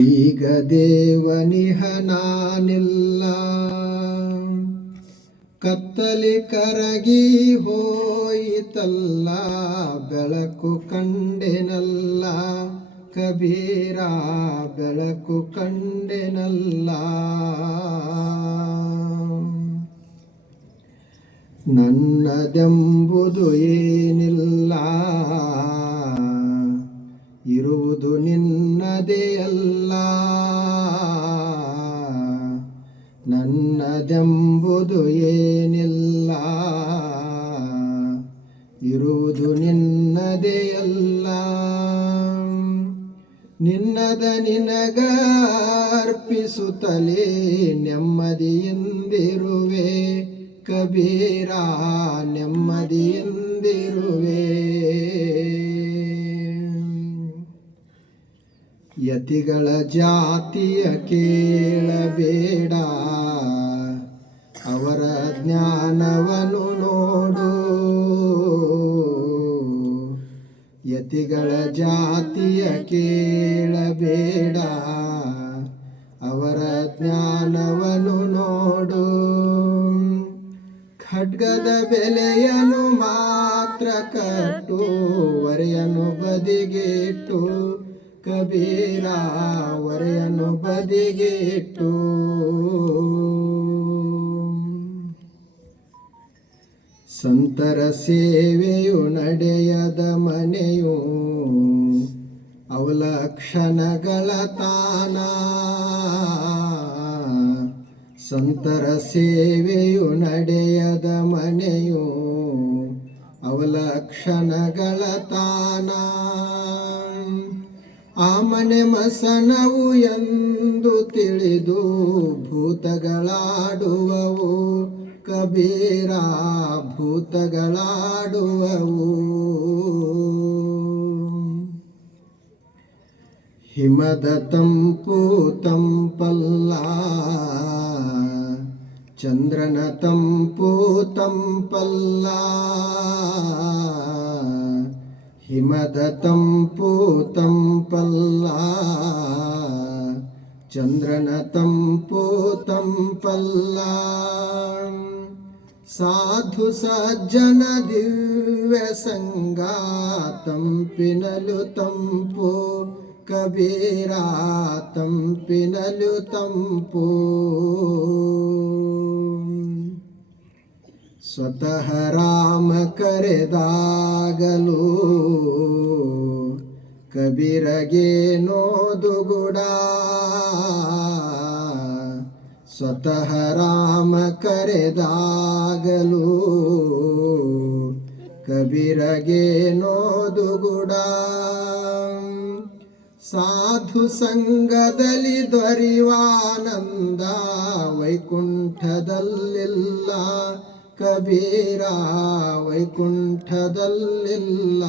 ಈಗ ದೇವನಿಹ ನಾನಿಲ್ಲ ಕತ್ತಲಿ ಕರಗಿ ಹೋಯಿತಲ್ಲ, ಬೆಳಕು ಕಂಡೆನಲ್ಲ, ಕಬೀರ ಬೆಳಕು ಕಂಡೆನಲ್ಲ. ನನ್ನದೆಂಬುದು ಏನಿಲ್ಲ, ಇರುವುದು ನಿನ್ನದೇ ನನ್ನದೆಂಬುದು ಏನಿಲ್ಲ. ಇರುವುದು ನಿನ್ನದೇ ಅಲ್ಲ. ನಿನ್ನದ ನಿನಗ ಅರ್ಪಿಸುತ್ತಲೇ ನೆಮ್ಮದಿಯಿಂದಿರುವೆ ಕಬೀರ. ನೆಮ್ಮದಿಯಿಂದಿರುವೆ ಯತಿಗಳ ಜಾತಿಯ ಕೇಳಬೇಡ. ಅವರ ಜ್ಞಾನವನ್ನು ನೋಡು. ಯತಿಗಳ ಜಾತಿಯ ಕೇಳಬೇಡ. ಅವರ ಜ್ಞಾನವನ್ನು ನೋಡು. ಖಡ್ಗದ ಬೆಲೆಯನ್ನು ಮಾತ್ರ ಕಟ್ಟು. ವರೆಯನ್ನು ಬದಿಗಿಟ್ಟು ಕಬೀರ ವರೆಯನ್ನು ಬದಿಗಿಟ್ಟು. ಸಂತರ ಸೇವೆಯು ನಡೆಯದ ಮನೆಯು ಅವಲಕ್ಷಣಗಳ ತಾನ ಸಂತರ ಸೇವೆಯು ನಡೆಯದ ಮನೆಯು ಅವಲಕ್ಷಣಗಳ ತಾನ ಆ ಮನೆ ಮಸನವು ಎಂದು ತಿಳಿದು ಭೂತಗಳಾಡುವವು ಕಬೀರ ಭೂತಗಳಾಡುವವು. ಹಿಮದ ತಂಪು ತಂಪಲ್ಲ ಚಂದ್ರನ ತಂಪು ತಂಪಲ್ಲ. ಹಿಮದ ತಂಪು ತಂಪಲ್ಲ ಚಂದ್ರನ ತಂಪು ತಂಪಲ್ಲ ಸಾಧು ಸಜ್ಜನ ದಿವ್ಯ ಸಂಗ ತಂಪಿನಲು ತಂಪು ಕಬೀರ ತಂಪಿನಲು ತಂಪು ಸ್ವತಃ ರಾಮ ಕರೆದಾಗಲು. ಕಬೀರಗೆ ನೋದುಗುಡ ಸ್ವತಃ ರಾಮ ಕರೆದಾಗಲು. ಕಬಿರಗೆ ನೋದು ಗುಡ. ಸಾಧು ಸಂಘದಲ್ಲಿ ದೊರೆಯುವಾನಂದ ವೈಕುಂಠದಲ್ಲಿಲ್ಲ. ಕಬೀರ ವೈಕುಂಠದಲ್ಲಿಲ್ಲ.